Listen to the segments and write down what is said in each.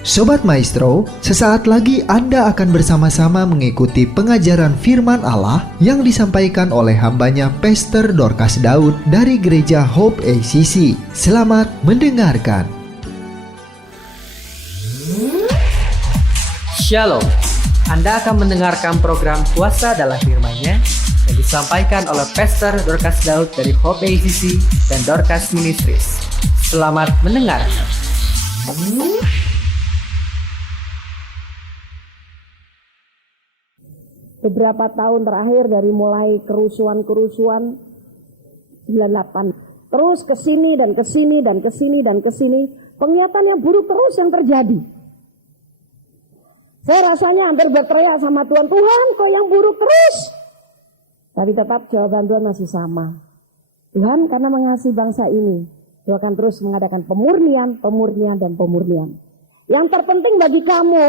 Sobat Maestro, sesaat lagi Anda akan bersama-sama mengikuti pengajaran firman Allah yang disampaikan oleh hambanya Pastor Dorcas Daud dari Gereja Hope ACC. Selamat mendengarkan. Shalom, Anda akan mendengarkan program Kuasa dalam Firman-Nya yang disampaikan oleh Pastor Dorcas Daud dari Hope ACC dan Dorcas Ministries. Selamat mendengarkan. Beberapa tahun terakhir dari mulai kerusuhan 98 terus kesini dan kesini dan kesini dan kesini, penglihatan yang buruk terus yang terjadi. Saya rasanya hampir berteriak sama Tuhan, Tuhan kok yang buruk terus? Tapi tetap jawaban Tuhan masih sama. Tuhan karena mengasihi bangsa ini, Tuhan akan terus mengadakan pemurnian. Yang terpenting bagi kamu,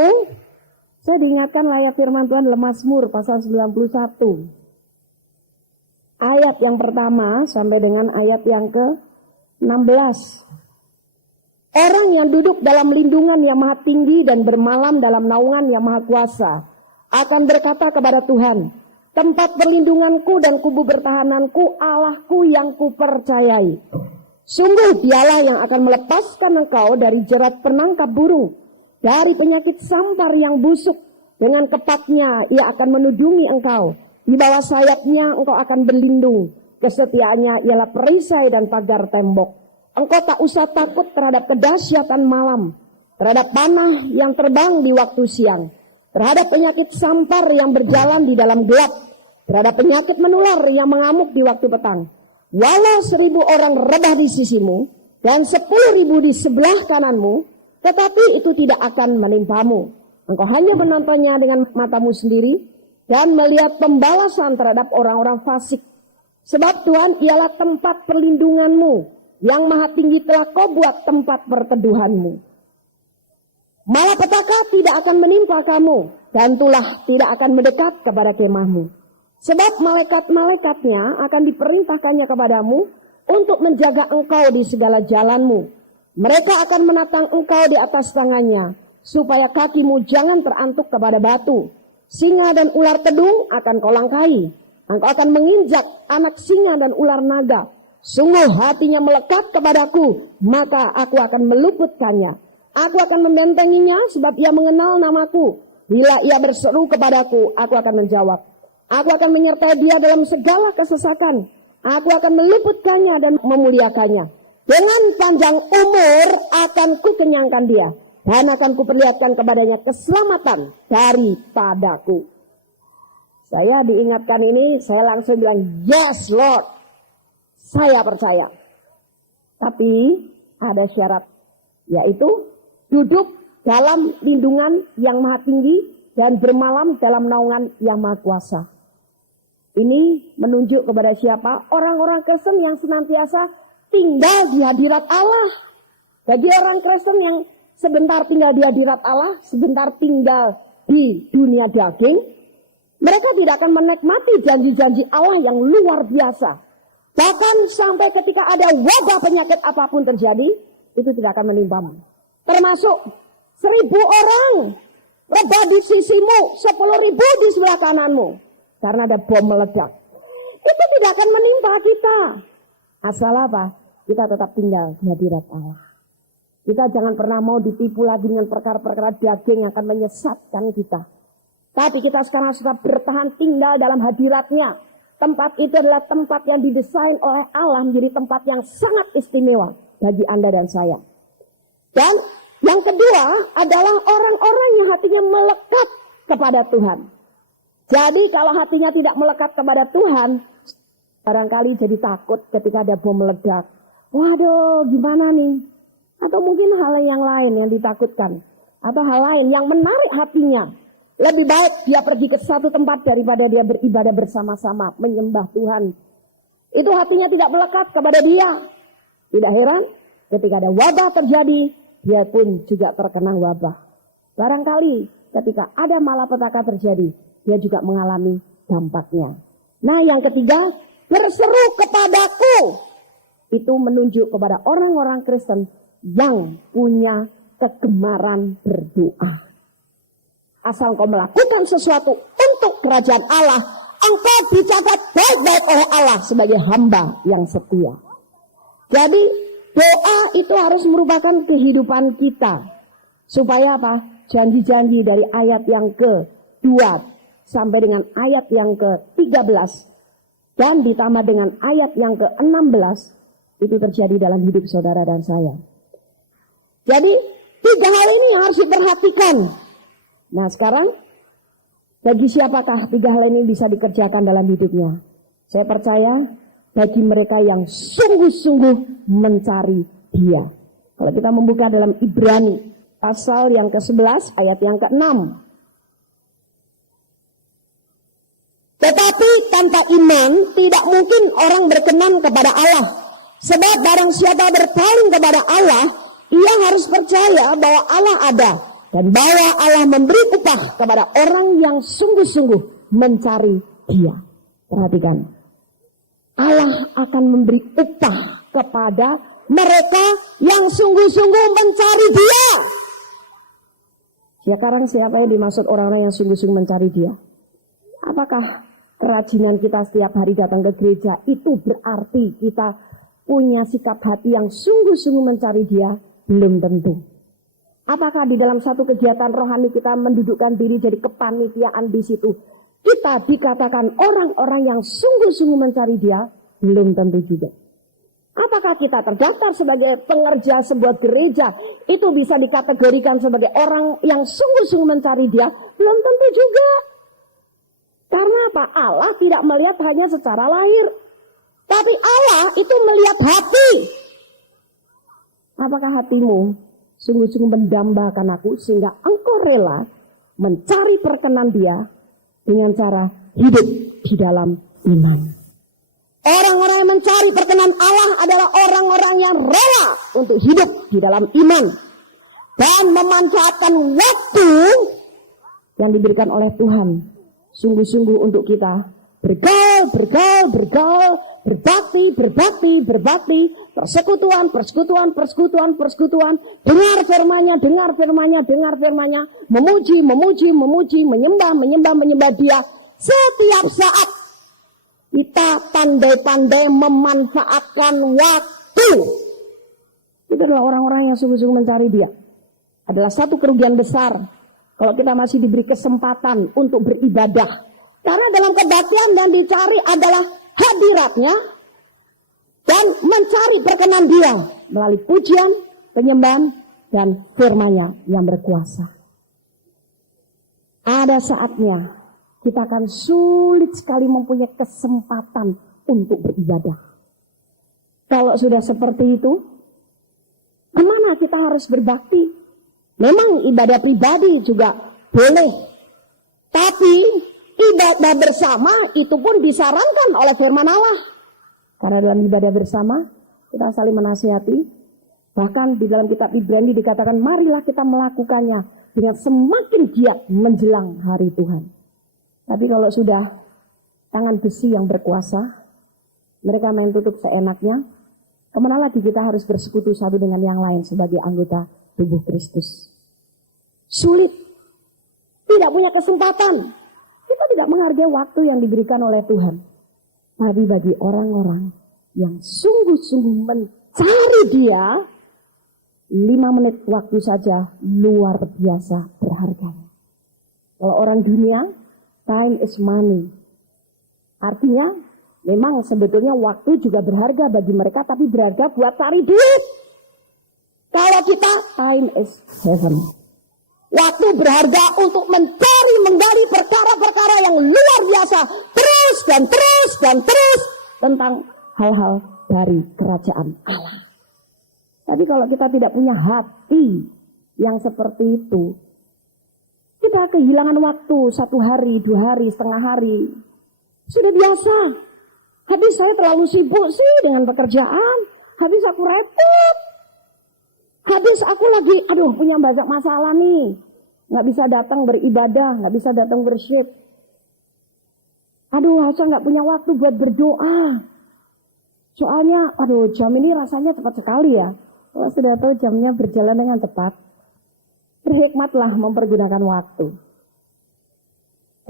saya diingatkan ayat firman Tuhan dalam Mazmur pasal 91. Ayat yang pertama sampai dengan ayat yang ke-16. Orang yang duduk dalam lindungan yang maha tinggi dan bermalam dalam naungan yang maha kuasa akan berkata kepada Tuhan, tempat perlindunganku dan kubu bertahananku, Allahku yang kupercayai. Sungguh dialah yang akan melepaskan engkau dari jerat penangkap burung, dari penyakit sampar yang busuk. Dengan kepatnya ia akan menudungi engkau. Di bawah sayapnya engkau akan berlindung. Kesetiaannya ialah perisai dan pagar tembok. Engkau tak usah takut terhadap kedahsyatan malam, terhadap panah yang terbang di waktu siang, terhadap penyakit sampar yang berjalan di dalam gelap, terhadap penyakit menular yang mengamuk di waktu petang. Walau 1.000 orang rebah di sisimu dan 10.000 di sebelah kananmu, tetapi itu tidak akan menimpamu. Engkau hanya menontonnya dengan matamu sendiri dan melihat pembalasan terhadap orang-orang fasik. Sebab Tuhan ialah tempat perlindunganmu, yang maha tinggi telah kau buat tempat perteduhanmu. Malapetaka tidak akan menimpa kamu, dan tulah tidak akan mendekat kepada kemahmu. Sebab malaikat-malaikatnya akan diperintahkannya kepadamu untuk menjaga engkau di segala jalanmu. Mereka akan menatang engkau di atas tangannya, supaya kakimu jangan terantuk kepada batu. Singa dan ular tedung akan kau langkahi. Engkau akan menginjak anak singa dan ular naga. Sungguh hatinya melekat kepadaku, maka aku akan meluputkannya. Aku akan membentenginya sebab ia mengenal namaku. Bila ia berseru kepadaku, aku akan menjawab. Aku akan menyertai dia dalam segala kesesakan. Aku akan meluputkannya dan memuliakannya. Dengan panjang umur akan kukenyangkan dia, dan akan kuperlihatkan kepadanya keselamatan daripadaku. Saya diingatkan ini, saya langsung bilang, yes Lord, saya percaya. Tapi ada syarat, yaitu duduk dalam lindungan yang maha tinggi dan bermalam dalam naungan yang maha kuasa. Ini menunjuk kepada siapa? Orang-orang Kristen yang senantiasa tinggal di hadirat Allah. Bagi orang Kristen yang sebentar tinggal di hadirat Allah, sebentar tinggal di dunia daging, mereka tidak akan menikmati janji-janji Allah yang luar biasa. Bahkan sampai ketika ada wabah penyakit apapun terjadi, itu tidak akan menimpamu. Termasuk 1.000 orang rebah di sisimu, 10.000 di sebelah kananmu, karena ada bom meledak. Itu tidak akan menimpa kita. Asal apa? Kita tetap tinggal di hadirat Allah. Kita jangan pernah mau ditipu lagi dengan perkara-perkara daging yang akan menyesatkan kita. Tapi kita sekarang sudah bertahan tinggal dalam hadiratnya. Tempat itu adalah tempat yang didesain oleh Allah menjadi tempat yang sangat istimewa bagi Anda dan saya. Dan yang kedua adalah orang-orang yang hatinya melekat kepada Tuhan. Jadi kalau hatinya tidak melekat kepada Tuhan, barangkali jadi takut ketika ada bom meledak. Waduh, gimana nih? Atau mungkin hal yang lain yang ditakutkan. Atau hal lain yang menarik hatinya. Lebih baik dia pergi ke satu tempat daripada dia beribadah bersama-sama, menyembah Tuhan. Itu hatinya tidak melekat kepada dia. Tidak heran ketika ada wabah terjadi, dia pun juga terkena wabah. Barangkali ketika ada malapetaka terjadi, dia juga mengalami dampaknya. Nah yang ketiga, berseru kepadaku. Itu menunjuk kepada orang-orang Kristen yang punya kegemaran berdoa. Asal kau melakukan sesuatu untuk kerajaan Allah, engkau dicatat baik-baik oleh Allah sebagai hamba yang setia. Jadi doa itu harus merupakan kehidupan kita. Supaya apa? Janji-janji dari ayat yang ke-2 sampai dengan ayat yang ke-13 dan ditambah dengan ayat yang ke-16 itu terjadi dalam hidup saudara dan saya. Jadi 3 hal ini harus diperhatikan. Nah sekarang bagi siapakah 3 hal ini bisa dikerjakan dalam hidupnya? Saya percaya bagi mereka yang sungguh-sungguh mencari Dia. Kalau kita membuka dalam Ibrani pasal yang ke-11 ayat yang ke-6. Tetapi tanpa iman tidak mungkin orang berkenan kepada Allah. Sebab barang siapa berpaling kepada Allah, ia harus percaya bahwa Allah ada dan bahwa Allah memberi upah kepada orang yang sungguh-sungguh mencari Dia. Perhatikan, Allah akan memberi upah kepada mereka yang sungguh-sungguh mencari Dia. Sekarang siapa yang dimaksud orang-orang yang sungguh-sungguh mencari Dia? Apakah kerajinan kita setiap hari datang ke gereja itu berarti kita punya sikap hati yang sungguh-sungguh mencari Dia? Belum tentu. Apakah di dalam satu kegiatan rohani kita mendudukkan diri jadi kepanitiaan di situ, kita dikatakan orang-orang yang sungguh-sungguh mencari Dia? Belum tentu juga. Apakah kita terdaftar sebagai pengerja sebuah gereja itu bisa dikategorikan sebagai orang yang sungguh-sungguh mencari Dia? Belum tentu juga. Karena apa? Allah tidak melihat hanya secara lahir, tapi Allah itu melihat hati. Apakah hatimu sungguh-sungguh mendambakan aku sehingga engkau rela mencari perkenan Dia dengan cara hidup di dalam iman? Orang-orang yang mencari perkenan Allah adalah orang-orang yang rela untuk hidup di dalam iman dan memanfaatkan waktu yang diberikan oleh Tuhan sungguh-sungguh untuk kita bergaul, berbakti, persekutuan, dengar firman-Nya, memuji, menyembah Dia setiap saat. Kita pandai-pandai memanfaatkan waktu. Itu adalah orang-orang yang sungguh-sungguh mencari Dia. Adalah satu kerugian besar kalau kita masih diberi kesempatan untuk beribadah. Karena dalam kebaktian yang dicari adalah hadirat-Nya dan mencari perkenan Dia melalui pujian, penyembahan, dan firman-Nya yang berkuasa. Ada saatnya kita akan sulit sekali mempunyai kesempatan untuk beribadah. Kalau sudah seperti itu, kemana kita harus berbakti? Memang ibadah pribadi juga boleh. Tapi ibadah bersama itu pun disarankan oleh firman Allah. Karena dalam ibadah bersama kita saling menasihati. Bahkan di dalam kitab Ibrani dikatakan marilah kita melakukannya dengan semakin giat menjelang hari Tuhan. Tapi kalau sudah tangan besi yang berkuasa, mereka main tutup seenaknya, kemana lagi kita harus bersekutu satu dengan yang lain sebagai anggota tubuh Kristus? Sulit, tidak punya kesempatan. Kita tidak menghargai waktu yang diberikan oleh Tuhan. Tapi bagi orang-orang yang sungguh-sungguh mencari Dia, 5 menit waktu saja luar biasa berharga. Kalau orang dunia, time is money. Artinya memang sebetulnya waktu juga berharga bagi mereka, tapi berharga buat cari duit. Kalau kita, time is heaven. Waktu berharga untuk mencari, menggali perkara-perkara yang luar biasa. Terus tentang hal-hal dari kerajaan Allah. Tapi kalau kita tidak punya hati yang seperti itu, kita kehilangan waktu 1 hari, 2 hari, setengah hari. Sudah biasa. Habis saya terlalu sibuk sih dengan pekerjaan. Habis aku repot. Habis aku lagi, punya banyak masalah nih. Nggak bisa datang beribadah, nggak bisa datang worship. Saya nggak punya waktu buat berdoa. Soalnya, jam ini rasanya cepat sekali ya. Kalau sudah tahu jamnya berjalan dengan tepat, Berhikmatlah mempergunakan waktu.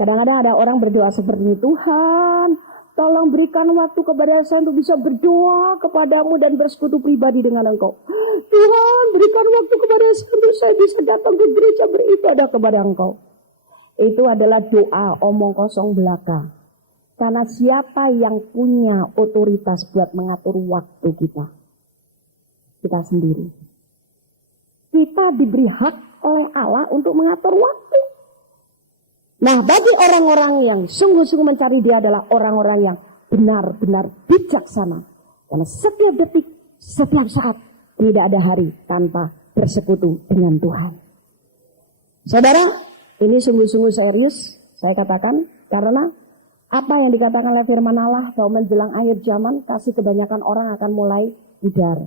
Kadang-kadang ada orang berdoa seperti ini, Tuhan, tolong berikan waktu kepada saya untuk bisa berdoa kepadamu dan bersekutu pribadi dengan Engkau. Tuhan, berikan waktu kepada saya untuk saya bisa datang ke gereja beribadah kepada Engkau. Itu adalah doa omong kosong belaka. Karena siapa yang punya otoritas buat mengatur waktu kita? Kita sendiri. Kita diberi hak oleh Allah untuk mengatur waktu. Nah, bagi orang-orang yang sungguh-sungguh mencari Dia adalah orang-orang yang benar-benar bijaksana. Karena setiap detik, setiap saat, tidak ada hari tanpa bersekutu dengan Tuhan. Saudara, ini sungguh-sungguh serius, saya katakan, karena apa yang dikatakan oleh firman Allah bahwa menjelang akhir zaman, kasih kebanyakan orang akan mulai pudar.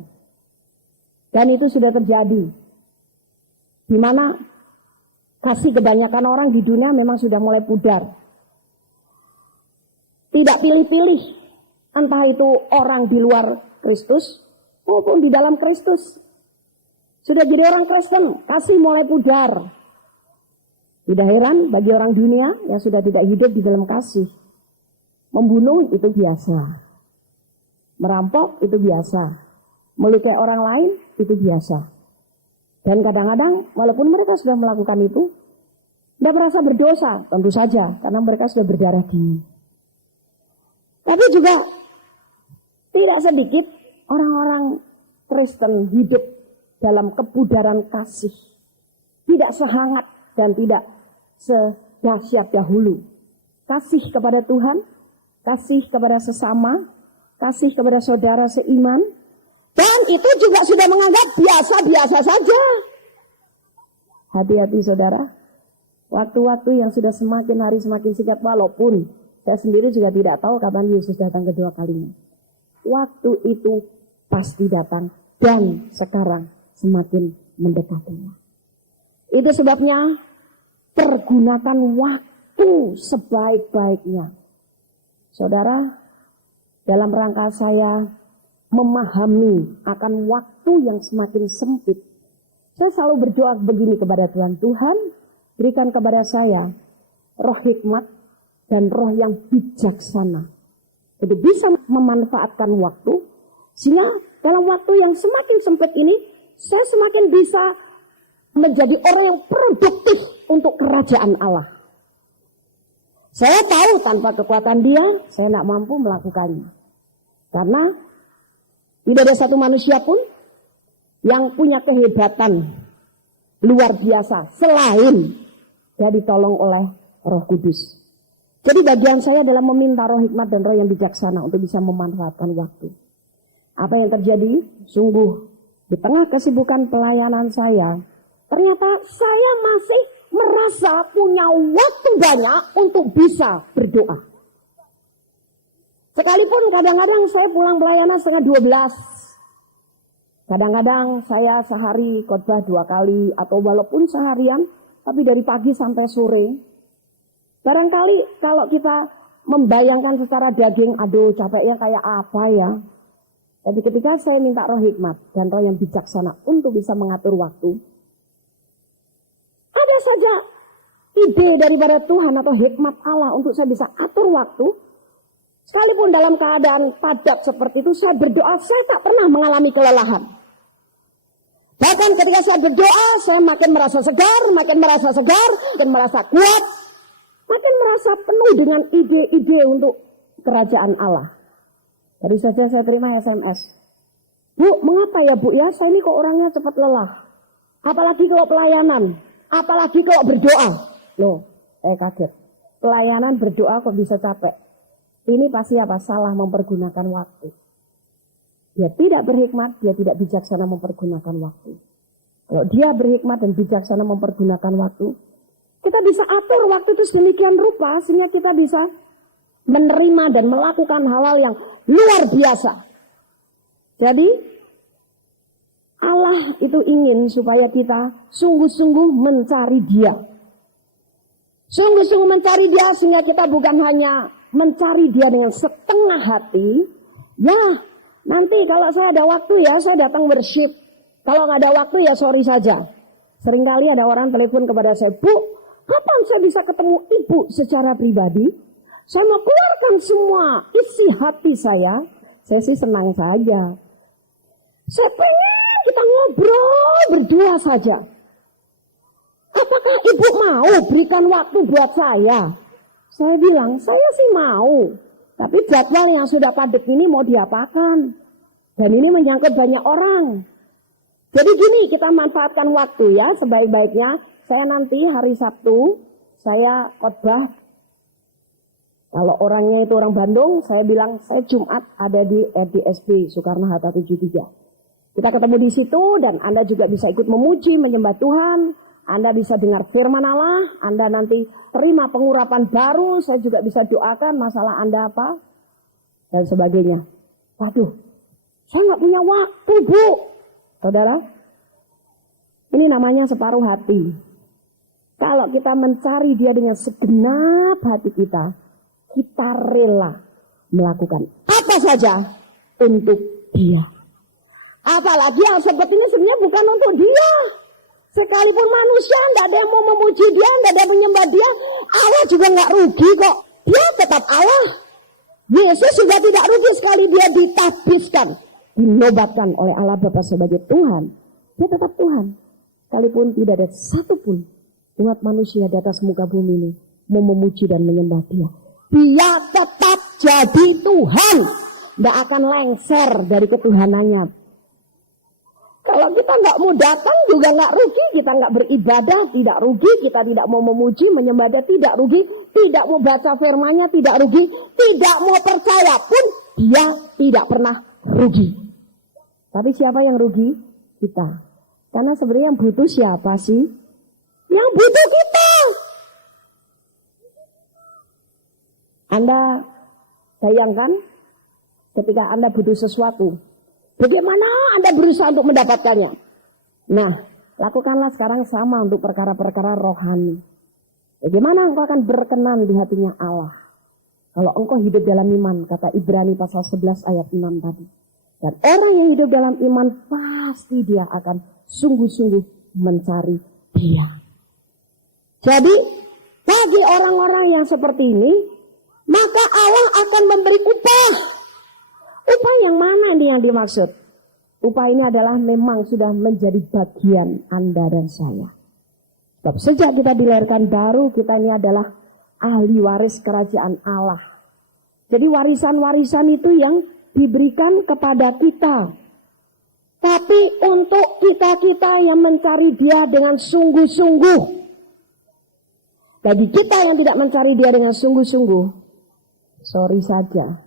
Dan itu sudah terjadi. Di mana kasih kebanyakan orang di dunia memang sudah mulai pudar. Tidak pilih-pilih, entah itu orang di luar Kristus maupun di dalam Kristus. Sudah jadi orang Kristen, kasih mulai pudar. Tidak heran bagi orang dunia yang sudah tidak hidup di dalam kasih. Membunuh itu biasa. Merampok itu biasa. Melukai orang lain itu biasa. Dan kadang-kadang walaupun mereka sudah melakukan itu, tidak merasa berdosa, tentu saja, karena mereka sudah berdarah dingin. Tapi juga tidak sedikit orang-orang Kristen hidup dalam kepudaran kasih. Tidak sehangat dan tidak sedahsyat dahulu. Kasih kepada Tuhan, kasih kepada sesama, kasih kepada saudara seiman. Dan itu juga sudah menganggap biasa-biasa saja. Hati-hati saudara. Waktu-waktu yang sudah semakin hari semakin singkat. Walaupun saya sendiri juga tidak tahu kapan Yesus datang kedua kalinya. Waktu itu pasti datang. Dan sekarang semakin mendekatinya. Itu sebabnya pergunakan waktu sebaik-baiknya. Saudara, dalam rangka saya memahami akan waktu yang semakin sempit, saya selalu berdoa begini kepada Tuhan. Tuhan, berikan kepada saya roh hikmat dan roh yang bijaksana untuk bisa memanfaatkan waktu, sehingga dalam waktu yang semakin sempit ini saya semakin bisa menjadi orang yang produktif untuk kerajaan Allah. Saya tahu tanpa kekuatan Dia saya tidak mampu melakukannya, karena tidak ada satu manusia pun yang punya kehebatan luar biasa selain dia ditolong oleh Roh Kudus. Jadi bagian saya adalah meminta roh hikmat dan roh yang bijaksana untuk bisa memanfaatkan waktu. Apa yang terjadi? Sungguh di tengah kesibukan pelayanan saya, ternyata saya masih merasa punya waktu banyak untuk bisa berdoa. Sekalipun kadang-kadang saya pulang pelayanan 11:30. Kadang-kadang saya sehari khotbah 2 kali atau walaupun seharian, tapi dari pagi sampai sore. Barangkali kalau kita membayangkan secara daging, aduh capeknya kayak apa ya. Jadi ketika saya minta roh hikmat dan roh yang bijaksana untuk bisa mengatur waktu, ada saja ide daripada Tuhan atau hikmat Allah untuk saya bisa atur waktu. Sekalipun dalam keadaan padat seperti itu, saya berdoa, saya tak pernah mengalami kelelahan. Bahkan ketika saya berdoa, saya makin merasa segar, makin merasa kuat, makin merasa penuh dengan ide-ide untuk kerajaan Allah. Tadi saja saya terima SMS. Bu, mengapa ya Bu ya, saya ini kok orangnya cepat lelah. Apalagi kalau pelayanan, apalagi kalau berdoa. Loh, kaget. Pelayanan berdoa kok bisa capek. Ini pasti apa? Salah mempergunakan waktu. Dia tidak berhikmat, dia tidak bijaksana mempergunakan waktu. Kalau dia berhikmat dan bijaksana mempergunakan waktu, kita bisa atur waktu itu sedemikian rupa sehingga kita bisa menerima dan melakukan hal-hal yang luar biasa. Jadi Allah itu ingin supaya kita sungguh-sungguh mencari Dia. Sungguh-sungguh mencari Dia sehingga kita bukan hanya mencari Dia dengan setengah hati. Ya, nanti kalau saya ada waktu ya saya datang worship. Kalau nggak ada waktu ya sorry saja. Seringkali ada orang telepon kepada saya, Bu, kapan saya bisa ketemu Ibu secara pribadi? Saya mau keluarkan semua isi hati saya sih senang saja. Saya pengen kita ngobrol berdua saja. Apakah Ibu mau berikan waktu buat saya? Saya bilang, saya sih mau. Tapi jadwal yang sudah padat ini mau diapakan? Dan ini menyangkut banyak orang. Jadi gini, kita manfaatkan waktu ya sebaik-baiknya. Saya nanti hari Sabtu, saya khotbah. Kalau orangnya itu orang Bandung, saya bilang saya Jumat ada di RDSP Soekarno-Hatta 73. Kita ketemu di situ dan Anda juga bisa ikut memuji, menyembah Tuhan. Anda bisa dengar firman Allah, Anda nanti terima pengurapan baru, saya juga bisa doakan masalah Anda apa, dan sebagainya. Waduh, saya nggak punya waktu, Bu. Saudara, ini namanya separuh hati. Kalau kita mencari Dia dengan segenap hati kita rela melakukan apa saja untuk Dia. Apalagi hal seperti ini sebenarnya bukan untuk Dia. Sekalipun manusia nggak ada yang mau memuji Dia, nggak ada yang menyembah Dia, Allah juga nggak rugi kok. Dia tetap Allah. Yesus juga tidak rugi sekali Dia ditabiskan, dinobatkan oleh Allah Bapa sebagai Tuhan. Dia tetap Tuhan. Sekalipun tidak ada satupun umat manusia di atas muka bumi ini mau memuji dan menyembah Dia. Dia tetap jadi Tuhan. Nggak akan lengser dari ketuhanannya. Kalau kita nggak mau datang juga nggak rugi, kita nggak beribadah tidak rugi, kita tidak mau memuji, menyembah Dia tidak rugi, tidak mau baca firman-Nya tidak rugi, tidak mau percaya pun Dia tidak pernah rugi. Tapi siapa yang rugi? Kita. Karena sebenarnya yang butuh siapa sih? Yang butuh kita. Anda bayangkan ketika Anda butuh sesuatu, bagaimana Anda berusaha untuk mendapatkannya? Nah, lakukanlah sekarang sama untuk perkara-perkara rohani. Bagaimana engkau akan berkenan di hatinya Allah? Kalau engkau hidup dalam iman, kata Ibrani pasal 11 ayat 6 tadi. Dan orang yang hidup dalam iman pasti dia akan sungguh-sungguh mencari Dia. Jadi, bagi orang-orang yang seperti ini, maka Allah akan memberi upah. Upah yang mana ini yang dimaksud? Upah ini adalah memang sudah menjadi bagian Anda dan saya. Sebab sejak kita dilahirkan baru, kita ini adalah ahli waris kerajaan Allah. Jadi warisan-warisan itu yang diberikan kepada kita. Tapi untuk kita-kita yang mencari Dia dengan sungguh-sungguh. Bagi kita yang tidak mencari Dia dengan sungguh-sungguh, sorry saja.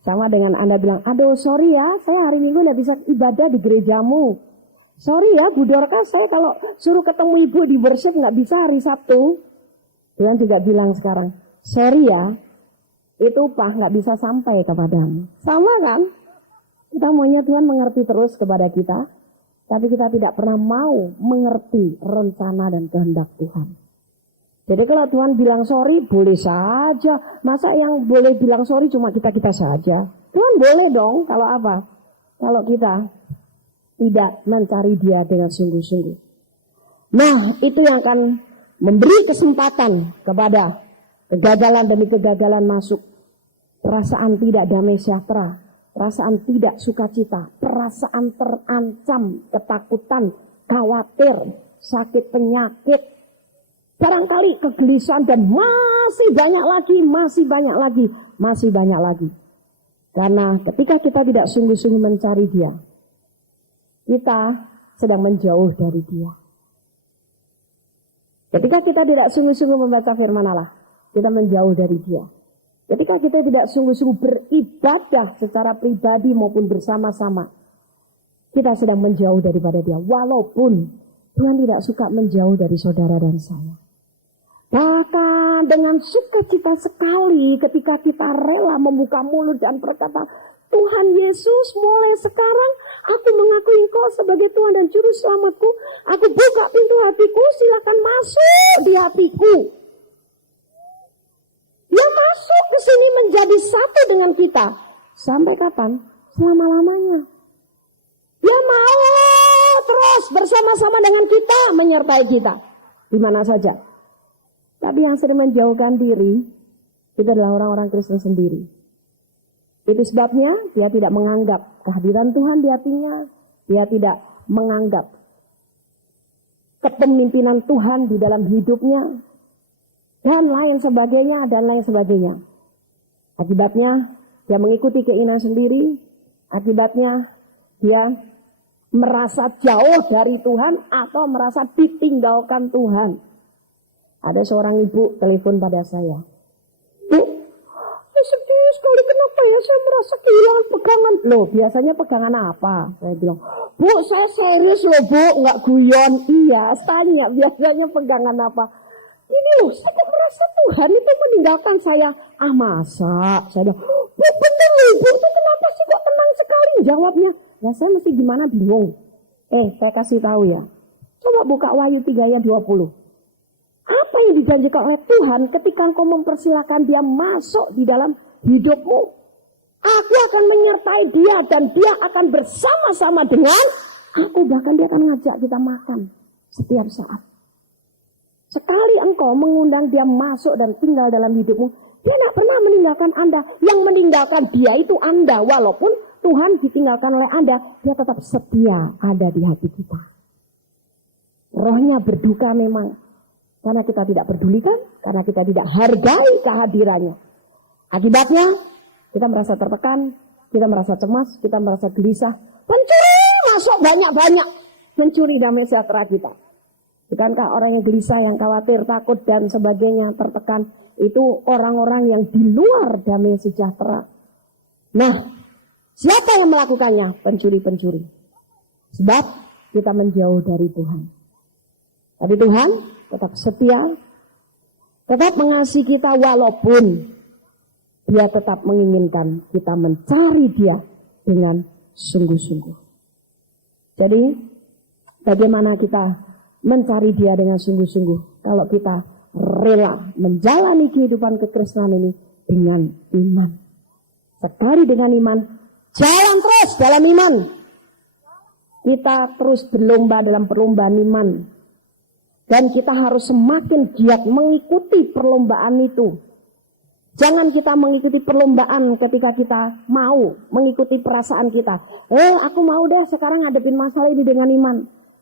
Sama dengan Anda bilang, aduh sorry ya, saya hari Minggu gak bisa ibadah di gerejamu. Sorry ya Bu Dorcas, saya kalau suruh ketemu Ibu di worship gak bisa hari Sabtu. Tuhan juga bilang sekarang, sorry ya, itu upah gak bisa sampai kepadamu. Sama kan? Kita maunya Tuhan mengerti terus kepada kita, tapi kita tidak pernah mau mengerti rencana dan kehendak Tuhan. Jadi kalau Tuhan bilang sorry, boleh saja. Masa yang boleh bilang sorry cuma kita-kita saja? Tuhan boleh dong, kalau apa? Kalau kita tidak mencari Dia dengan sungguh-sungguh. Nah, itu yang akan memberi kesempatan kepada kegagalan demi kegagalan masuk. Perasaan tidak damai sejahtera, perasaan tidak sukacita, perasaan terancam, ketakutan, khawatir, sakit penyakit, barangkali kegelisahan dan masih banyak lagi. Karena ketika kita tidak sungguh-sungguh mencari Dia, kita sedang menjauh dari Dia. Ketika kita tidak sungguh-sungguh membaca firman Allah, kita menjauh dari Dia. Ketika kita tidak sungguh-sungguh beribadah secara pribadi maupun bersama-sama, kita sedang menjauh daripada Dia. Walaupun Tuhan tidak suka menjauh dari saudara dan saya. Bahkan dengan sukacita sekali ketika kita rela membuka mulut dan berkata, Tuhan Yesus, mulai sekarang aku mengakui Engkau sebagai Tuhan dan Juru Selamatku. Aku buka pintu hatiku, silakan masuk di hatiku. Dia masuk ke sini menjadi satu dengan kita. Sampai kapan? Selama-lamanya. Dia mau terus bersama-sama dengan kita, menyertai kita di mana saja. Tapi yang sering menjauhkan diri itu adalah orang-orang Kristen sendiri. Itu sebabnya dia tidak menganggap kehadiran Tuhan di hatinya, dia tidak menganggap kepemimpinan Tuhan di dalam hidupnya, dan lain sebagainya, dan lain sebagainya. Akibatnya dia mengikuti keinginan sendiri, akibatnya dia merasa jauh dari Tuhan atau merasa ditinggalkan Tuhan. Ada seorang ibu telepon pada saya. Bu, saya sedih sekali, kenapa ya saya merasa kehilangan pegangan. Loh, biasanya pegangan apa? Saya bilang, Bu, saya serius loh Bu, nggak guyon. Iya, tanya biasanya pegangan apa. Ini loh, saya merasa Tuhan itu meninggalkan saya. Ah masa? Saya bilang, Bu bener loh Bu, itu kenapa sih kok tenang sekali jawabnya? Ya saya mesti gimana, bingung. Saya kasih tahu ya. Coba buka Wahyu 3 ayat 20. Apa yang dijanjikan oleh Tuhan ketika engkau mempersilahkan dia masuk di dalam hidupmu? Aku akan menyertai dia dan dia akan bersama-sama dengan aku. Bahkan dia akan ngajak kita makan setiap saat. Sekali engkau mengundang dia masuk dan tinggal dalam hidupmu, dia tidak pernah meninggalkan Anda. Yang meninggalkan dia itu Anda. Walaupun Tuhan ditinggalkan oleh Anda, dia tetap setia ada di hati kita. Rohnya berduka memang, karena kita tidak pedulikan, karena kita tidak hargai kehadirannya. Akibatnya, kita merasa tertekan, kita merasa cemas, kita merasa gelisah. Pencuri masuk banyak-banyak, mencuri damai sejahtera kita. Bukankah orang yang gelisah, yang khawatir, takut, dan sebagainya, tertekan, itu orang-orang yang di luar damai sejahtera. Nah, siapa yang melakukannya? Pencuri-pencuri. Sebab kita menjauh dari Tuhan. Tapi Tuhan tetap setia, tetap mengasihi kita walaupun dia tetap menginginkan kita mencari dia dengan sungguh-sungguh. Jadi bagaimana kita mencari dia dengan sungguh-sungguh kalau kita rela menjalani kehidupan kekristenan ini dengan iman. Sekali dengan iman, jalan terus dalam iman. Kita terus berlomba dalam perlombaan iman. Dan kita harus semakin giat mengikuti perlombaan itu. Jangan kita mengikuti perlombaan ketika kita mau mengikuti perasaan kita. Aku mau dah sekarang hadapin masalah ini dengan iman.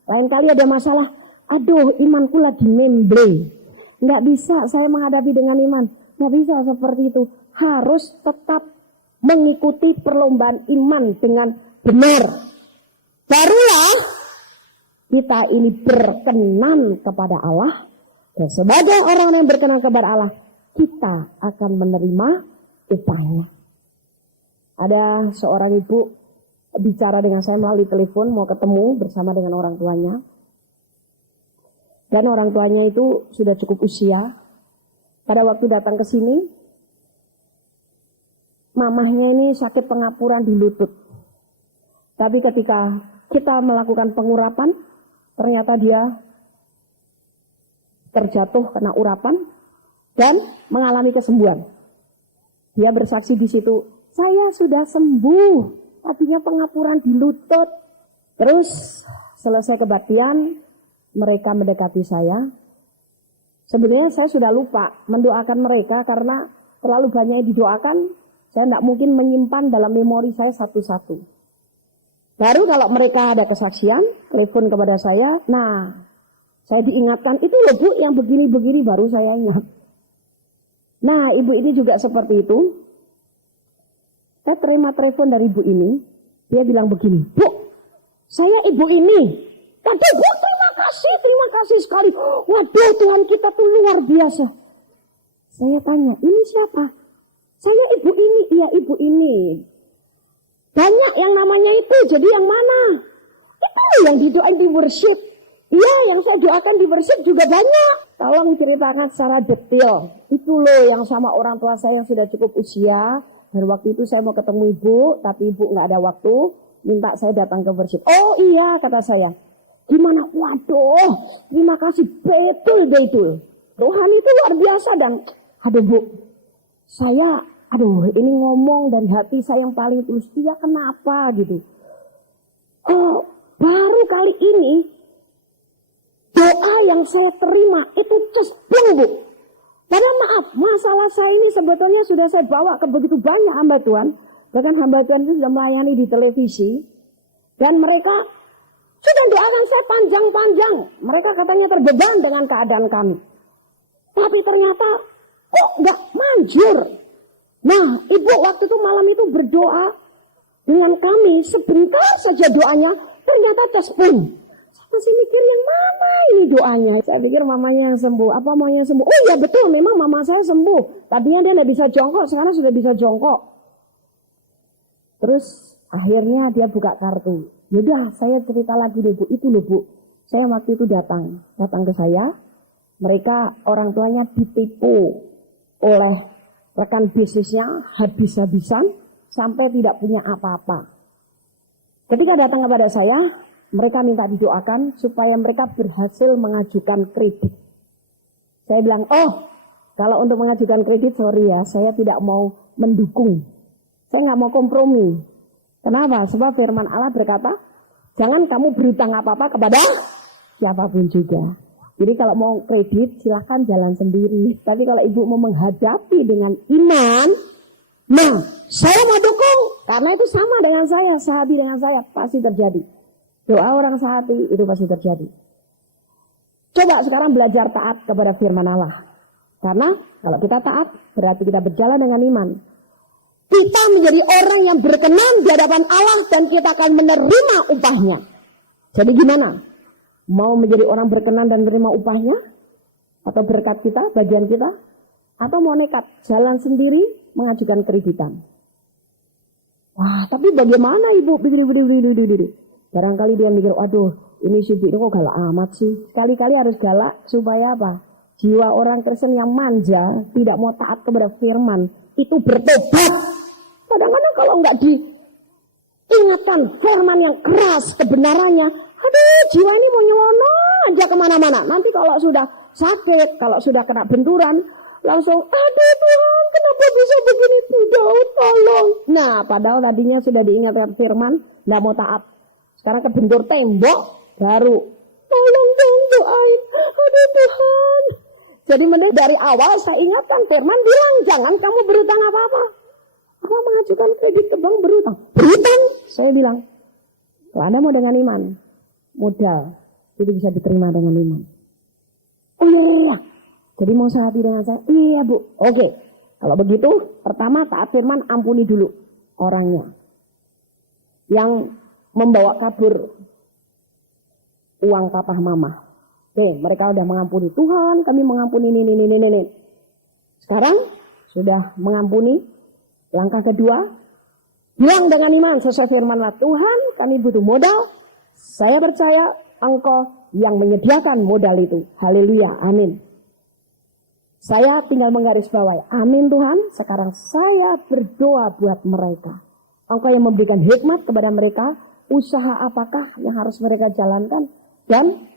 Lain kali ada masalah, aduh imanku lagi memble. Nggak bisa saya menghadapi dengan iman. Nggak bisa seperti itu. Harus tetap mengikuti perlombaan iman dengan benar. Barulah kita ini berkenan kepada Allah. Dan sebagai orang yang berkenan kepada Allah, kita akan menerima upahnya. Ada seorang ibu bicara dengan saya melalui telepon, mau ketemu bersama dengan orang tuanya. Dan orang tuanya itu sudah cukup usia. Pada waktu datang ke sini, mamahnya ini sakit pengapuran di lutut. Tapi ketika kita melakukan pengurapan, ternyata dia terjatuh kena urapan dan mengalami kesembuhan. Dia bersaksi di situ, saya sudah sembuh, tadinya pengapuran di lutut. Terus selesai kebaktian, mereka mendekati saya. Sebenarnya saya sudah lupa mendoakan mereka karena terlalu banyak yang didoakan. Saya tidak mungkin menyimpan dalam memori saya satu-satu. Baru kalau mereka ada kesaksian, telepon kepada saya. Nah, saya diingatkan, itu loh Bu yang begini-begini baru saya ingat. Nah, ibu ini juga seperti itu. Saya terima telepon dari ibu ini. Dia bilang begini, Bu, saya ibu ini. Kata Bu, terima kasih sekali. Waduh, Tuhan kita tuh luar biasa. Saya tanya, ini siapa? Saya ibu ini, iya ibu ini. Banyak yang namanya itu, jadi yang mana? Itu yang didoain di worship. Iya, yang saya doakan di worship juga banyak. Tolong ceritakan secara detail. Itu loh yang sama orang tua saya yang sudah cukup usia. Dan waktu itu saya mau ketemu ibu, tapi ibu nggak ada waktu. Minta saya datang ke worship. Oh iya, kata saya. Gimana? Waduh, terima kasih. Betul. Tuhan itu luar biasa dan aduh Bu, ini ngomong dari hati saya yang paling tulus. Iya kenapa gitu? Oh, baru kali ini doa yang saya terima itu cesplung, Bu. Padahal maaf, masalah saya ini sebetulnya sudah saya bawa ke begitu banyak hamba Tuhan. Bahkan hamba Tuhan itu sudah melayani di televisi. Dan mereka sudah doakan saya panjang-panjang. Mereka katanya terbeban dengan keadaan kami. Tapi ternyata kok gak manjur. Nah, Ibu waktu itu malam itu berdoa dengan kami. Sebentar saja doanya, ternyata cesplung. Saya masih mikir yang mana ini doanya. Saya pikir mamanya yang sembuh. Apa maunya sembuh? Oh iya betul, memang mama saya sembuh. Tadinya dia tidak bisa jongkok, sekarang sudah bisa jongkok. Terus akhirnya dia buka kartu. Yaudah, saya cerita lagi deh, Bu. Itu loh, Bu. Saya waktu itu datang ke saya. Mereka orang tuanya ditipu oleh rekan bisnisnya habis-habisan sampai tidak punya apa-apa. Ketika datang kepada saya, mereka minta didoakan supaya mereka berhasil mengajukan kredit. Saya bilang, oh kalau untuk mengajukan kredit, sorry ya, saya tidak mau mendukung. Saya nggak mau kompromi. Kenapa? Sebab firman Allah berkata, jangan kamu berutang apa-apa kepada siapapun juga. Jadi kalau mau kredit, silahkan jalan sendiri. Tapi kalau ibu mau menghadapi dengan iman, nah saya mau dukung. Karena itu sama dengan saya, sehati dengan saya, pasti terjadi. Doa orang sehati itu pasti terjadi. Coba sekarang belajar taat kepada firman Allah. Karena kalau kita taat, berarti kita berjalan dengan iman. Kita menjadi orang yang berkenan di hadapan Allah dan kita akan menerima upahnya. Jadi gimana? Mau menjadi orang berkenan dan menerima upahnya? Atau berkat kita, bagian kita? Atau mau nekat jalan sendiri mengajukan kreditan? Wah, tapi bagaimana ibu? Barangkali dia mikir, aduh ini si ibu kok galak amat sih. Kali-kali harus galak supaya apa? Jiwa orang Kristen yang manja, tidak mau taat kepada firman, itu bertobat. Kadang-kadang kalau nggak diingatkan firman yang keras, kebenarannya, aduh jiwa ini mau nyelonong aja kemana-mana. Nanti kalau sudah sakit, kalau sudah kena benturan, langsung, aduh Tuhan kenapa bisa begini, tidak tolong. Nah padahal tadinya sudah diingatkan firman, nggak mau taat. Sekarang kebentur tembok, baru, tolong dong doain, aduh Tuhan. Jadi dari awal saya ingatkan firman bilang, jangan kamu berutang apa-apa. Apa mengajukan kredit ke bank berutang? Berutang, saya bilang. Kalau Anda mau dengan iman, modal itu bisa diterima dengan iman. Oh iya. Jadi mau sehati dengan saya? Iya Bu. Oke. Kalau begitu, pertama taat firman, ampuni dulu orangnya yang membawa kabur uang papa mama. Oke, mereka udah mengampuni. Tuhan, kami mengampuni ini. Sekarang sudah mengampuni. Langkah kedua, bilang dengan iman sesuai firman Allah. Tuhan, kami butuh modal. Saya percaya Engkau yang menyediakan modal itu. Haleluya, amin. Saya tinggal menggarisbawahi. Amin Tuhan, sekarang saya berdoa buat mereka. Engkau yang memberikan hikmat kepada mereka. Usaha apakah yang harus mereka jalankan. Dan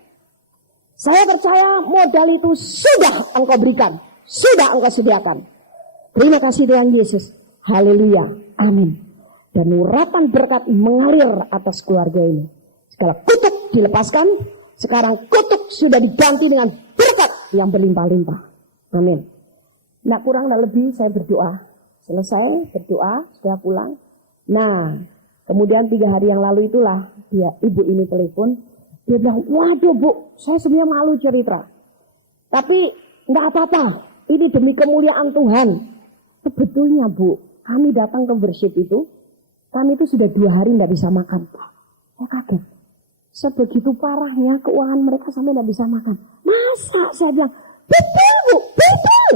saya percaya modal itu sudah Engkau berikan. Sudah Engkau sediakan. Terima kasih Tuhan Yesus. Haleluya. Amin. Dan urapan berkat mengalir atas keluarga ini. Segala kutuk dilepaskan. Sekarang kutuk sudah diganti dengan berkat yang berlimpah-limpah. Amin. Nah kurang lebih saya berdoa. Selesai berdoa, sudah pulang. Nah kemudian 3 hari yang lalu itulah ibu ini telepon. Dia bilang, waduh Bu, saya sebenarnya malu cerita. Tapi enggak apa-apa. Ini demi kemuliaan Tuhan. Sebetulnya Bu, kami datang ke worship itu, kami itu sudah 2 hari tidak bisa makan. Saya kaget. Sebegitu parahnya keuangan mereka sampai tidak bisa makan. Masa? Saya bilang, betul Bu, betul.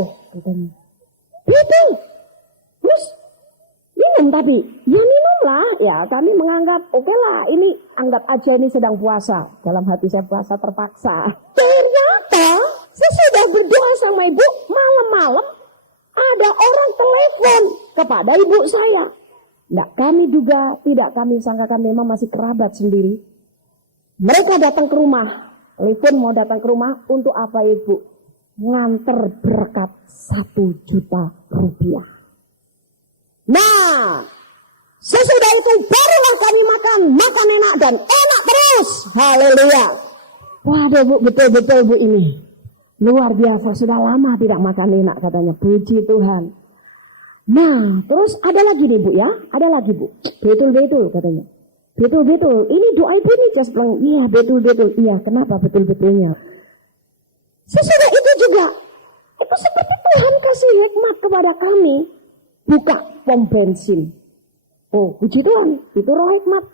Betul. Terus minum tapi, ya minum lah. Ya kami menganggap, oke lah, ini anggap aja ini sedang puasa. Dalam hati saya puasa terpaksa. Ternyata saya sudah berdoa sama ibu malam-malam. Ada orang telepon kepada ibu saya. Nah, kami juga tidak kami sangkakan memang masih kerabat sendiri. Mereka datang ke rumah. Telepon mau datang ke rumah untuk apa ibu? Nganter berkat 1 juta rupiah. Nah, sesudah itu barulah kami makan enak dan enak terus. Petrus. Haleluya. Wah, Bu, betul-betul Bu ini. Luar biasa, sudah lama tidak makan enak katanya. Puji Tuhan. Nah, terus ada lagi nih Bu ya. Ada lagi Bu. Betul-betul katanya. Betul-betul. Ini doa Ibu nih just bilang, iya betul-betul. Iya, kenapa betul-betulnya? Sesudah itu juga, itu seperti Tuhan kasih hikmat kepada kami. Buka pom bensin. Oh, puji Tuhan, itu roh hikmat.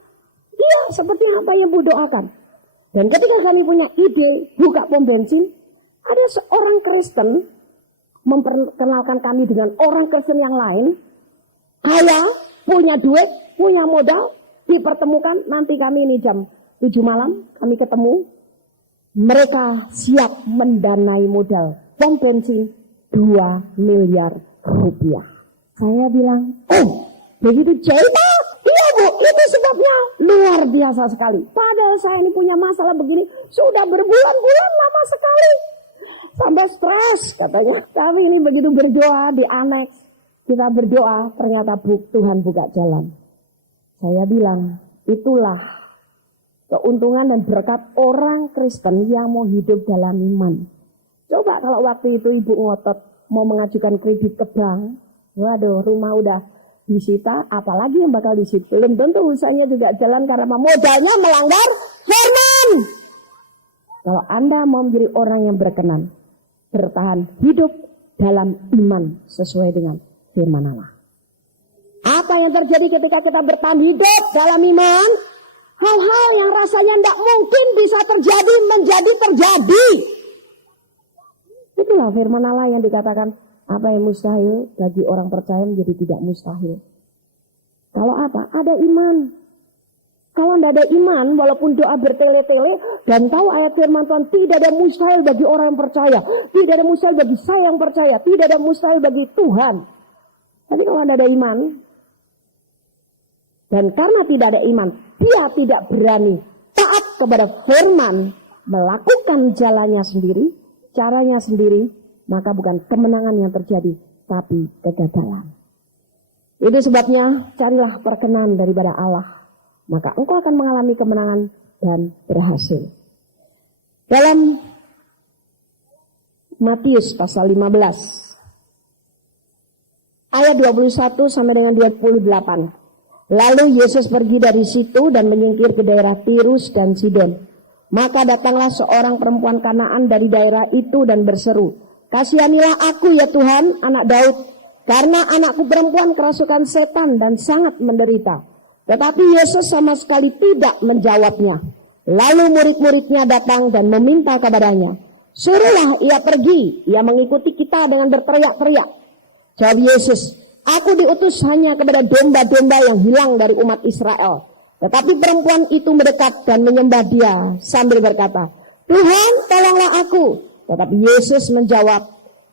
Iya, seperti apa yang Bu doakan. Dan ketika kami punya ide buka pom bensin, ada seorang Kristen memperkenalkan kami dengan orang Kristen yang lain, kaya, punya duit, punya modal, dipertemukan. Nanti kami ini jam 7 malam kami ketemu. Mereka siap mendanai modal pom bensin 2 miliar rupiah. Saya bilang, oh begitu cerita? Iya Bu, itu sebabnya luar biasa sekali. Padahal saya ini punya masalah begini sudah berbulan-bulan lama sekali. Sampai stres katanya. Kami ini begitu berdoa di aneks. Kita berdoa, ternyata Tuhan buka jalan. Saya bilang, itulah keuntungan dan berkat orang Kristen yang mau hidup dalam iman. Coba kalau waktu itu Ibu ngotot mau mengajukan kredit ke bank, waduh rumah udah disita, apalagi yang bakal disita. Belum tentu usahanya juga jalan karena modalnya melanggar firman. Kalau Anda mau menjadi orang yang berkenan, bertahan hidup dalam iman sesuai dengan firman Allah. Apa yang terjadi ketika kita bertahan hidup dalam iman? Hal-hal yang rasanya tidak mungkin bisa terjadi menjadi terjadi. Itulah firman Allah yang dikatakan, apa yang mustahil bagi orang percaya menjadi tidak mustahil. Kalau apa? Ada iman. Kalau tidak ada iman, walaupun doa bertele-tele dan tahu ayat firman Tuhan, tidak ada mustahil bagi orang yang percaya. Tidak ada mustahil bagi saya yang percaya. Tidak ada mustahil bagi Tuhan. Tapi kalau tidak ada iman, dan karena tidak ada iman, dia tidak berani taat kepada firman, melakukan jalannya sendiri, caranya sendiri, maka bukan kemenangan yang terjadi, tapi kegagalan. Itu sebabnya carilah perkenan daripada Allah, maka engkau akan mengalami kemenangan dan berhasil. Dalam Matius pasal 15 ayat 21 sampai dengan 28. Lalu Yesus pergi dari situ dan menyingkir ke daerah Tirus dan Sidon. Maka datanglah seorang perempuan Kanaan dari daerah itu dan berseru, "Kasihanilah aku ya Tuhan, anak Daud, karena anakku perempuan kerasukan setan dan sangat menderita." Tetapi Yesus sama sekali tidak menjawabnya. Lalu murid-muridnya datang dan meminta kepadanya, "Suruhlah ia pergi, ia mengikuti kita dengan berteriak-teriak." Jawab Yesus, "Aku diutus hanya kepada domba-domba yang hilang dari umat Israel." Tetapi perempuan itu mendekat dan menyembah dia sambil berkata, "Tuhan, tolonglah aku." Tetapi Yesus menjawab,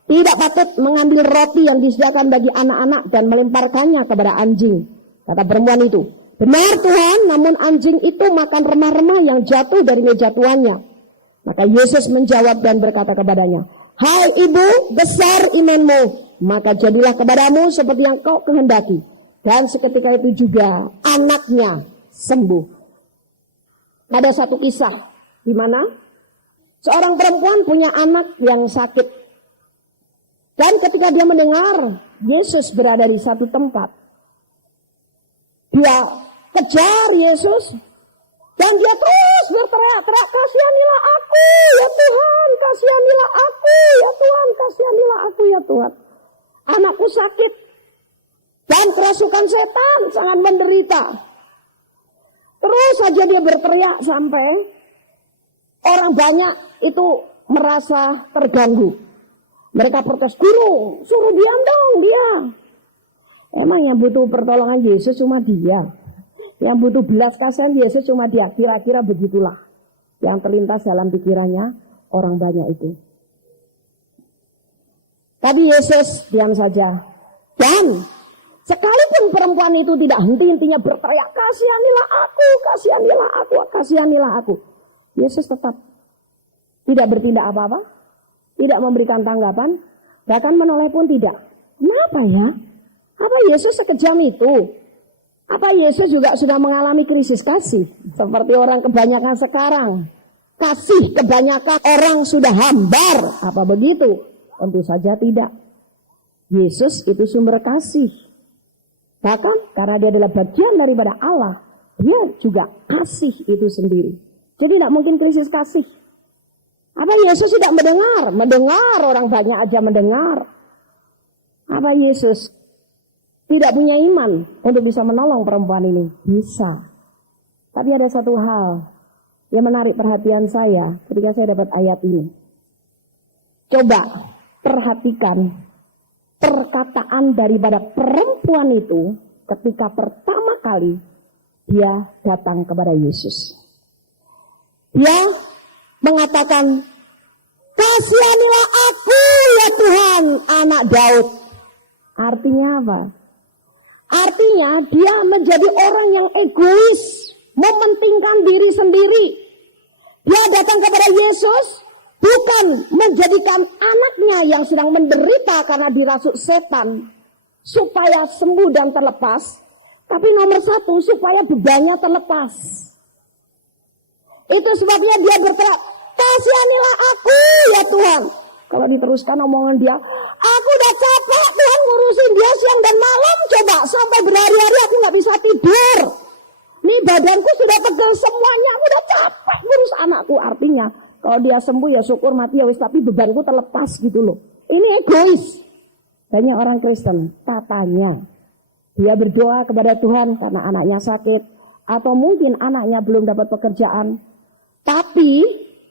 "Tidak patut mengambil roti yang disediakan bagi anak-anak dan melemparkannya kepada anjing." Kata perempuan itu, "Benar Tuhan, namun anjing itu makan remah-remah yang jatuh dari meja tuannya." Maka Yesus menjawab dan berkata kepadanya, "Hai ibu, besar imanmu, maka jadilah kepadamu seperti yang kau kehendaki." Dan seketika itu juga anaknya sembuh. Ada satu kisah di mana seorang perempuan punya anak yang sakit. Dan ketika dia mendengar Yesus berada di satu tempat, dia kejar Yesus dan dia terus berteriak-teriak, "Kasihanilah aku ya Tuhan, kasihanilah aku ya Tuhan, kasihanilah aku ya Tuhan. Anakku sakit dan kerasukan setan, sangat menderita." Terus saja dia berteriak sampai orang banyak itu merasa terganggu. Mereka protes, "Guru, suruh diam dong dia." Emang yang butuh pertolongan Yesus cuma dia. Yang butuh belas kasihan Yesus cuma dia. Kira-kira begitulah yang terlintas dalam pikirannya orang banyak itu. Tapi Yesus diam saja. Dan sekalipun perempuan itu tidak henti-hentinya berteriak, "Kasihanilah aku, kasihanilah aku, kasihanilah aku." Yesus tetap tidak bertindak apa-apa, tidak memberikan tanggapan, bahkan menoleh pun tidak. Kenapa ya? Apa Yesus sekejam itu? Apa Yesus juga sudah mengalami krisis kasih? Seperti orang kebanyakan sekarang. Kasih kebanyakan orang sudah hambar. Apa begitu? Tentu saja tidak. Yesus itu sumber kasih. Bahkan karena dia adalah bagian daripada Allah, dia juga kasih itu sendiri. Jadi tidak mungkin krisis kasih. Apa Yesus tidak mendengar? Mendengar, orang banyak aja mendengar. Apa Yesus tidak punya iman untuk bisa menolong perempuan ini? Bisa. Tapi ada satu hal yang menarik perhatian saya ketika saya dapat ayat ini. Coba perhatikan perkataan daripada perempuan itu ketika pertama kali dia datang kepada Yesus. Dia mengatakan, "Kasihanilah aku ya Tuhan, anak Daud." Artinya apa? Artinya dia menjadi orang yang egois, mementingkan diri sendiri. Dia datang kepada Yesus bukan menjadikan anaknya yang sedang menderita karena dirasuk setan supaya sembuh dan terlepas, tapi nomor satu supaya bebannya terlepas. Itu sebabnya dia berteriak, "Kasihanilah aku ya Tuhan." Kalau diteruskan omongan dia, "Aku udah capek Tuhan ngurusin dia siang dan malam, coba sampai berhari-hari aku gak bisa tidur. Nih badanku sudah pegel semuanya, aku udah capek ngurus anakku." Artinya kalau dia sembuh ya syukur, mati ya wis, tapi bebanku terlepas gitu loh. Ini egois. Banyak orang Kristen katanya dia berdoa kepada Tuhan karena anaknya sakit, atau mungkin anaknya belum dapat pekerjaan, tapi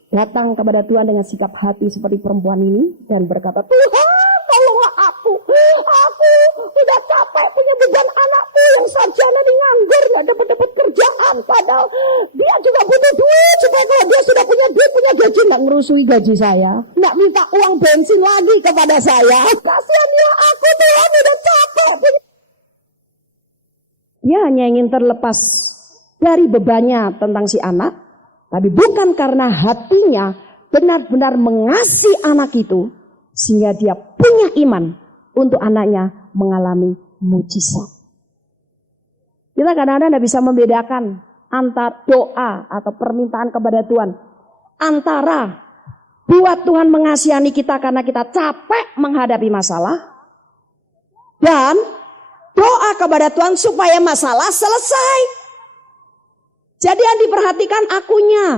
datang kepada Tuhan dengan sikap hati seperti perempuan ini dan berkata, "Tuhan, tolonglah aku udah capek punya beban anakku yang sarjana di nganggur, gak dapat kerjaan, padahal dia juga butuh duit supaya kalau dia sudah punya duit, punya gaji, gak ngerusui gaji saya, gak minta uang bensin lagi kepada saya. Kasihannya aku Tuhan, udah capek." Dia hanya ingin terlepas dari bebannya tentang si anak, tapi bukan karena hatinya benar-benar mengasihi anak itu, sehingga dia punya iman untuk anaknya mengalami mujizat. Kita kadang-kadang tidak bisa membedakan antara doa atau permintaan kepada Tuhan, antara buat Tuhan mengasihani kita karena kita capek menghadapi masalah, dan doa kepada Tuhan supaya masalah selesai. Jadi yang diperhatikan akunya.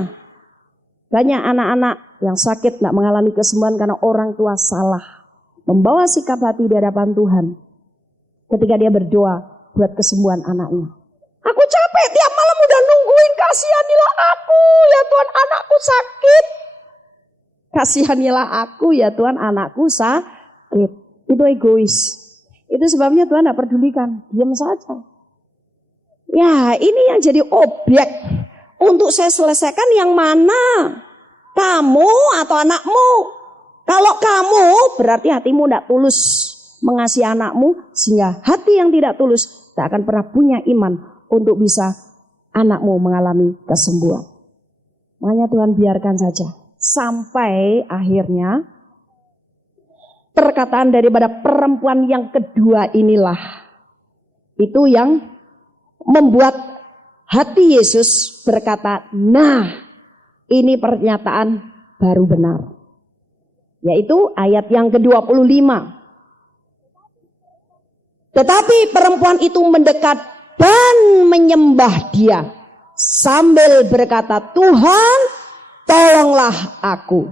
Banyak anak-anak yang sakit tidak mengalami kesembuhan karena orang tua salah membawa sikap hati di hadapan Tuhan ketika dia berdoa buat kesembuhan anaknya. "Aku capek tiap malam udah nungguin, kasihanilah aku ya Tuhan, anakku sakit. Kasihanilah aku ya Tuhan, anakku sakit." Itu egois. Itu sebabnya Tuhan tidak pedulikan, diam saja. Ya, ini yang jadi objek untuk saya selesaikan yang mana? Kamu atau anakmu? Kalau kamu, berarti hatimu tidak tulus mengasihi anakmu, sehingga hati yang tidak tulus tak akan pernah punya iman untuk bisa anakmu mengalami kesembuhan. Makanya Tuhan biarkan saja sampai akhirnya perkataan daripada perempuan yang kedua inilah itu yang membuat hati Yesus berkata, "Nah, ini pernyataan baru benar." Yaitu ayat yang ke-25. Tetapi perempuan itu mendekat dan menyembah dia sambil berkata, "Tuhan, tolonglah aku."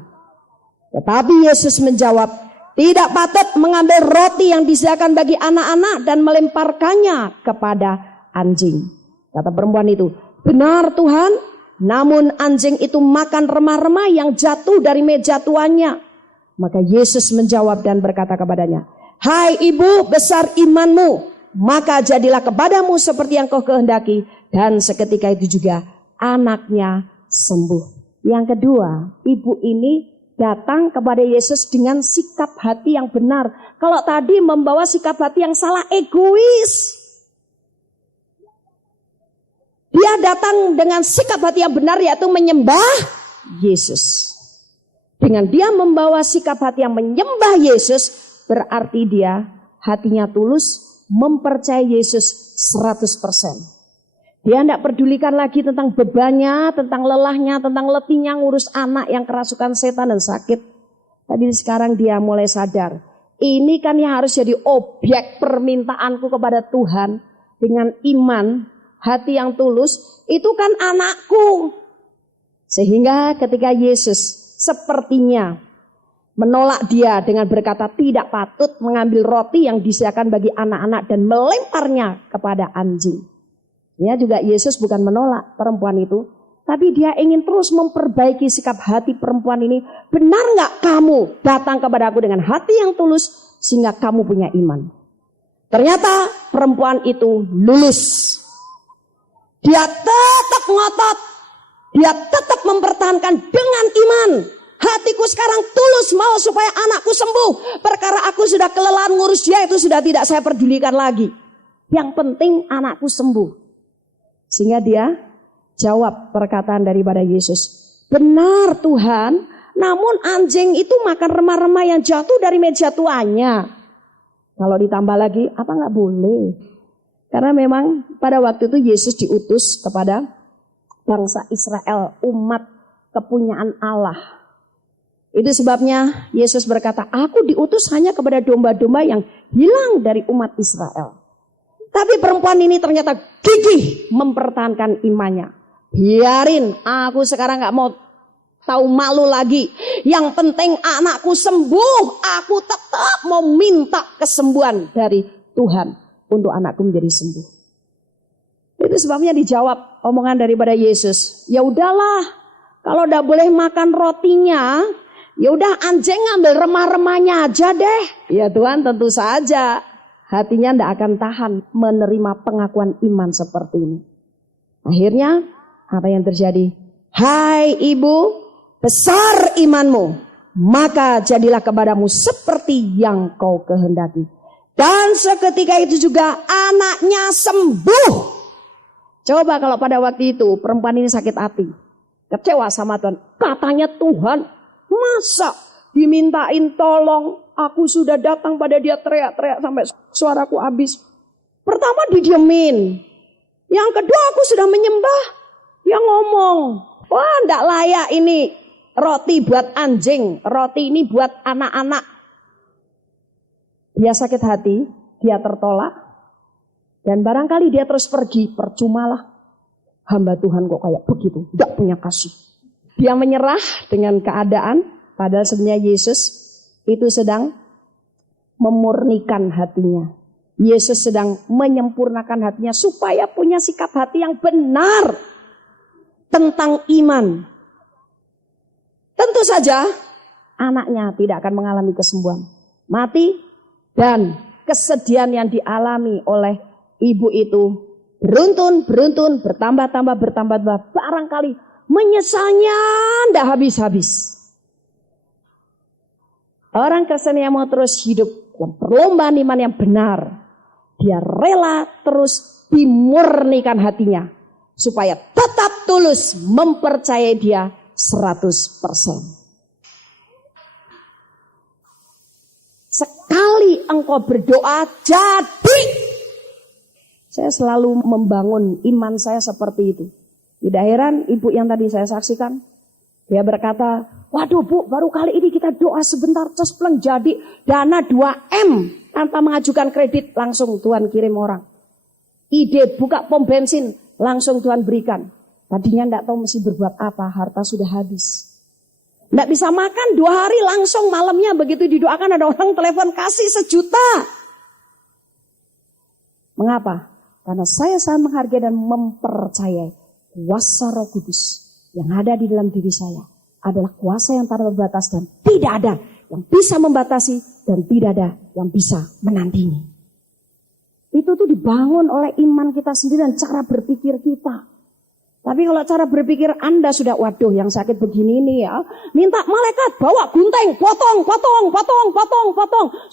Tetapi Yesus menjawab, "Tidak patut mengambil roti yang disediakan bagi anak-anak dan melemparkannya kepada anjing." Kata perempuan itu, "Benar Tuhan, namun anjing itu makan remah-remah yang jatuh dari meja tuannya." Maka Yesus menjawab dan berkata kepadanya, "Hai ibu, besar imanmu, maka jadilah kepadamu seperti yang kau kehendaki." Dan seketika itu juga anaknya sembuh. Yang kedua, ibu ini datang kepada Yesus dengan sikap hati yang benar. Kalau tadi membawa sikap hati yang salah, egois. Dia datang dengan sikap hati yang benar, yaitu menyembah Yesus. Dengan dia membawa sikap hati yang menyembah Yesus, berarti dia hatinya tulus mempercayai Yesus 100%. Dia tidak pedulikan lagi tentang bebannya, tentang lelahnya, tentang letihnya ngurus anak yang kerasukan setan dan sakit. Tapi sekarang dia mulai sadar, ini kan yang harus jadi objek permintaanku kepada Tuhan dengan iman, hati yang tulus, itu kan anakku. Sehingga ketika Yesus sepertinya menolak dia dengan berkata tidak patut mengambil roti yang disediakan bagi anak-anak dan melemparnya kepada anjing. Ya juga Yesus bukan menolak perempuan itu, tapi dia ingin terus memperbaiki sikap hati perempuan ini. Benar nggak kamu datang kepada aku dengan hati yang tulus sehingga kamu punya iman? Ternyata perempuan itu lulus. Dia tetap ngotot, dia tetap mempertahankan dengan iman. Hatiku sekarang tulus mau supaya anakku sembuh. Perkara aku sudah kelelahan ngurus dia itu sudah tidak saya pedulikan lagi. Yang penting anakku sembuh. Sehingga dia jawab perkataan daripada Yesus. Benar Tuhan, namun anjing itu makan remah-remah yang jatuh dari meja tuannya. Kalau ditambah lagi, apa nggak boleh? Karena memang pada waktu itu Yesus diutus kepada bangsa Israel, umat kepunyaan Allah. Itu sebabnya Yesus berkata, aku diutus hanya kepada domba-domba yang hilang dari umat Israel. Tapi perempuan ini ternyata gigih mempertahankan imannya. Biarin, aku sekarang gak mau tahu malu lagi. Yang penting anakku sembuh. Aku tetap mau minta kesembuhan dari Tuhan untuk anakku menjadi sembuh. Itu sebabnya dijawab omongan daripada Yesus. Ya udahlah, kalau udah boleh makan rotinya, ya udah anjing ngambil remah-remahnya aja deh. Ya Tuhan, tentu saja hatinya tidak akan tahan menerima pengakuan iman seperti ini. Akhirnya apa yang terjadi? Hai ibu, besar imanmu, maka jadilah kepadamu seperti yang kau kehendaki. Dan seketika itu juga anaknya sembuh. Coba kalau pada waktu itu perempuan ini sakit hati, kecewa sama Tuhan. Katanya Tuhan, masa dimintain tolong, aku sudah datang pada dia teriak-teriak sampai suaraku habis. Pertama didiemin. Yang kedua aku sudah menyembah. Dia ngomong, wah enggak layak ini roti buat anjing. Roti ini buat anak-anak. Dia sakit hati, dia tertolak. Dan barangkali dia terus pergi, percumalah. Hamba Tuhan kok kayak begitu, enggak punya kasih. Dia menyerah dengan keadaan. Padahal sebenarnya Yesus itu sedang memurnikan hatinya. Yesus sedang menyempurnakan hatinya supaya punya sikap hati yang benar tentang iman. Tentu saja anaknya tidak akan mengalami kesembuhan. Mati dan kesedihan yang dialami oleh ibu itu beruntun, bertambah. Barangkali menyesalnya tidak habis-habis. Orang Kristen yang mau terus hidup dalam perlombaan iman yang benar, dia rela terus dimurnikan hatinya supaya tetap tulus mempercayai dia 100%. Sekali engkau berdoa jadi. Saya selalu membangun iman saya seperti itu. Tidak heran ibu yang tadi saya saksikan, dia berkata, waduh Bu, baru kali ini kita doa sebentar cespleng jadi dana 2M tanpa mengajukan kredit, langsung Tuhan kirim orang. Ide buka pom bensin, langsung Tuhan berikan. Tadinya enggak tahu mesti berbuat apa, harta sudah habis. Enggak bisa makan 2 hari, langsung malamnya begitu didoakan ada orang telepon kasih 1 juta. Mengapa? Karena saya sangat menghargai dan mempercayai kuasa Roh Kudus yang ada di dalam diri saya adalah kuasa yang tanpa batas dan tidak ada yang bisa membatasi dan tidak ada yang bisa menandingi. Itu tuh dibangun oleh iman kita sendiri dan cara berpikir kita. Tapi kalau cara berpikir Anda sudah, waduh yang sakit begini nih ya, minta malaikat bawa gunting, potong.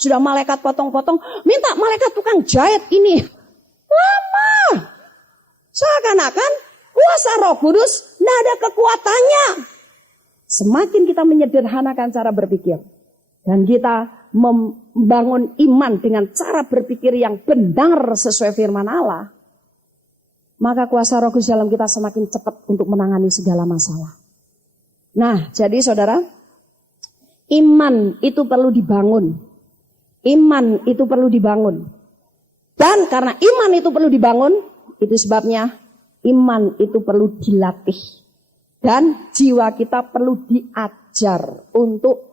Sudah malaikat potong, minta malaikat tukang jahit ini. Lama. Seakan-akan kuasa Roh Kudus tidak ada kekuatannya. Semakin kita menyederhanakan cara berpikir, dan kita membangun iman dengan cara berpikir yang benar sesuai firman Allah, maka kuasa Roh Kudus dalam kita semakin cepat untuk menangani segala masalah. Nah, jadi saudara, iman itu perlu dibangun. Iman itu perlu dibangun. Dan karena iman itu perlu dibangun, itu sebabnya iman itu perlu dilatih. Dan jiwa kita perlu diajar untuk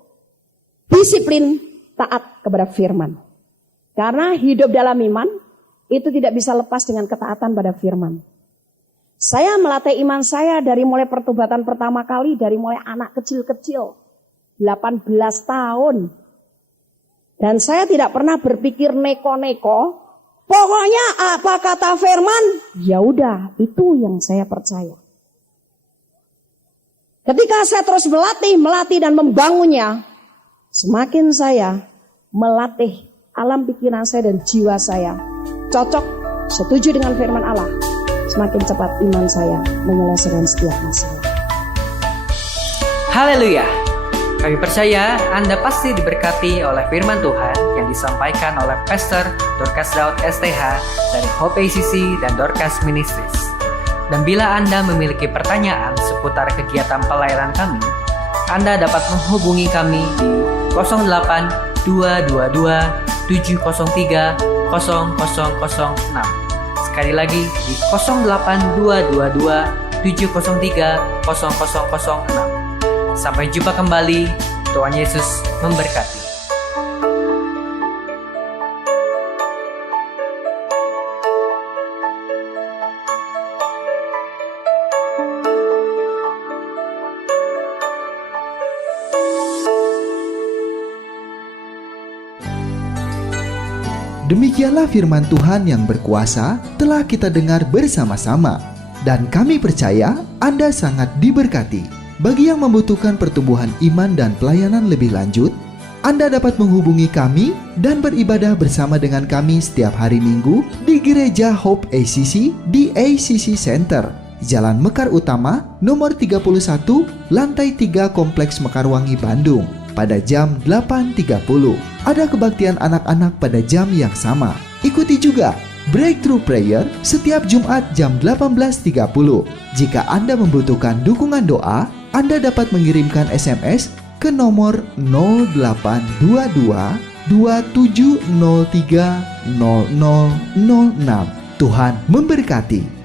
disiplin taat kepada firman. Karena hidup dalam iman itu tidak bisa lepas dengan ketaatan pada firman. Saya melatih iman saya dari mulai pertobatan pertama kali, dari mulai anak kecil-kecil, 18 tahun. Dan saya tidak pernah berpikir neko-neko, pokoknya apa kata firman, ya udah, itu yang saya percaya. Ketika saya terus melatih dan membangunnya, semakin saya melatih alam pikiran saya dan jiwa saya cocok, setuju dengan firman Allah, semakin cepat iman saya menyelesaikan setiap masalah. Haleluya. Kami percaya Anda pasti diberkati oleh firman Tuhan yang disampaikan oleh Pastor Dorcas Daud STH dari Hope ACC dan Dorcas Ministries. Dan bila Anda memiliki pertanyaan seputar kegiatan pelayanan kami, Anda dapat menghubungi kami di 08 222 703 0006. Sekali lagi di 08 222 703 0006. Sampai jumpa kembali. Tuhan Yesus memberkati. Demikianlah firman Tuhan yang berkuasa telah kita dengar bersama-sama. Dan kami percaya Anda sangat diberkati. Bagi yang membutuhkan pertumbuhan iman dan pelayanan lebih lanjut, Anda dapat menghubungi kami dan beribadah bersama dengan kami setiap hari Minggu di Gereja Hope ACC di ACC Center, Jalan Mekar Utama, nomor 31, lantai 3 Kompleks Mekarwangi, Bandung, pada jam 8.30. Ada kebaktian anak-anak pada jam yang sama. Ikuti juga Breakthrough Prayer setiap Jumat jam 18.30. Jika Anda membutuhkan dukungan doa, Anda dapat mengirimkan SMS ke nomor 0822 2703 0006. Tuhan memberkati.